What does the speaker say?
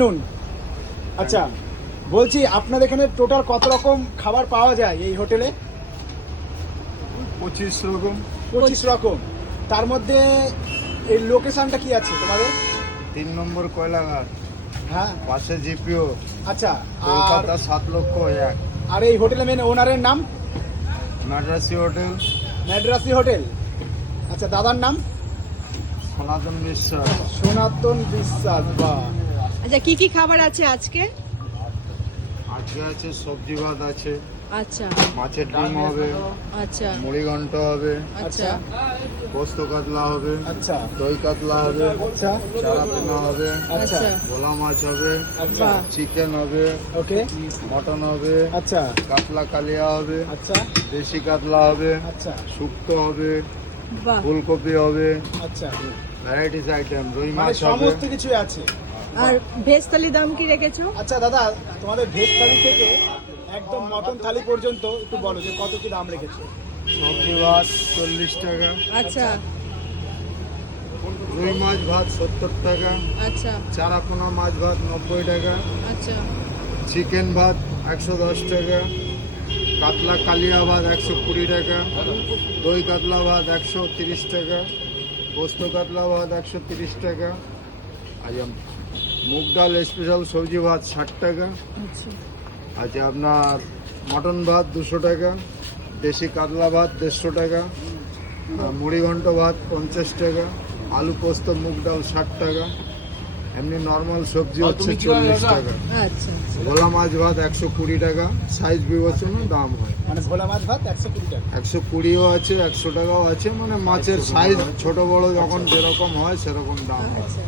নুন। আচ্ছা, বলছি আপনাদের এখানে টোটাল কত রকম খাবার পাওয়া যায় এই হোটেলে? 25 রকম। 25 রকম। তার মধ্যে এই লোকেশনটা কি আছে তোমাদের? 3 নম্বর কয়লাঘাট, হ্যাঁ, পাশে জিপিও, আচ্ছা। কলকাতা 7,01,000। আর এই হোটেলে মেন ওনারের নাম? Madrasi hotel, Madrasi hotel. আচ্ছা, দাদার নাম? সনাতন বিশ্বাস। সনাতন বিশ্বাস। বাহ। আচ্ছা, কি কি খাবার আছে আজকে? আজকে আছে সবজি ভাত আছে, আচ্ছা মাছের ডিম হবে, আচ্ছা মুড়ি ঘন্ট হবে, আচ্ছা পোস্ত কাতলা হবে, আচ্ছা দই কাতলা হবে, আচ্ছা চারাপোনা হবে, আচ্ছা আচ্ছা ভোলা মাছ হবে, আচ্ছা। বাহ। চিকেন হবে, ওকে। মটন হবে, আচ্ছা কাতলা কালিয়া হবে, আচ্ছা দেশি কাতলা হবে, আচ্ছা শুক্তো হবে, বাহ। ফুলকপি হবে, আচ্ছা। ভ্যারাইটিস আইটেম, রুই মানে মাছ হবে। সমস্ত কিছু আছে। আর ভেজ থালি দাম কি রেখেছো? আচ্ছা দাদা, তোমাদের ভেজ থালি থেকে একদম মটন থালি পর্যন্ত একটু বলো যে কত কি দাম রেখেছো? সবজি ভাত 40 টাকা, আচ্ছা রুই মাছ ভাত 70 টাকা, আচ্ছা চারাপোনা মাছ ভাত 90 টাকা, আচ্ছা চিকেন ভাত 110 টাকা, কাতলা কালিয়া ভাত 120 টাকা, দই কাতলা ভাত 130 টাকা, পোস্ত কাতলা ভাত 130 টাকা, আর মুগ ডাল স্পেশাল সবজি ভাত 60 টাকা, আচ্ছা আছে আপনার মটন ভাত 200 টাকা, দেশি কাতলা ভাত 150 টাকা, আর মুড়ি ঘন্ট ভাত 50 টাকা, আলু পোস্ত মুগ ডাল 60 টাকা, এমনি নর্মাল সবজি হচ্ছে 40 টাকা, আচ্ছা ভোলা মাছ ভাত 120 টাকা, সাইজ বিবেচনা দাম হয়। মানে ভোলা মাছ ভাত 120 টাকা। 120ও আছে, 100 টাকাও আছে, মানে মাছের সাইজ ছোট বড় যখন যেরকম হয় সেরকম দাম হয়। আচ্ছা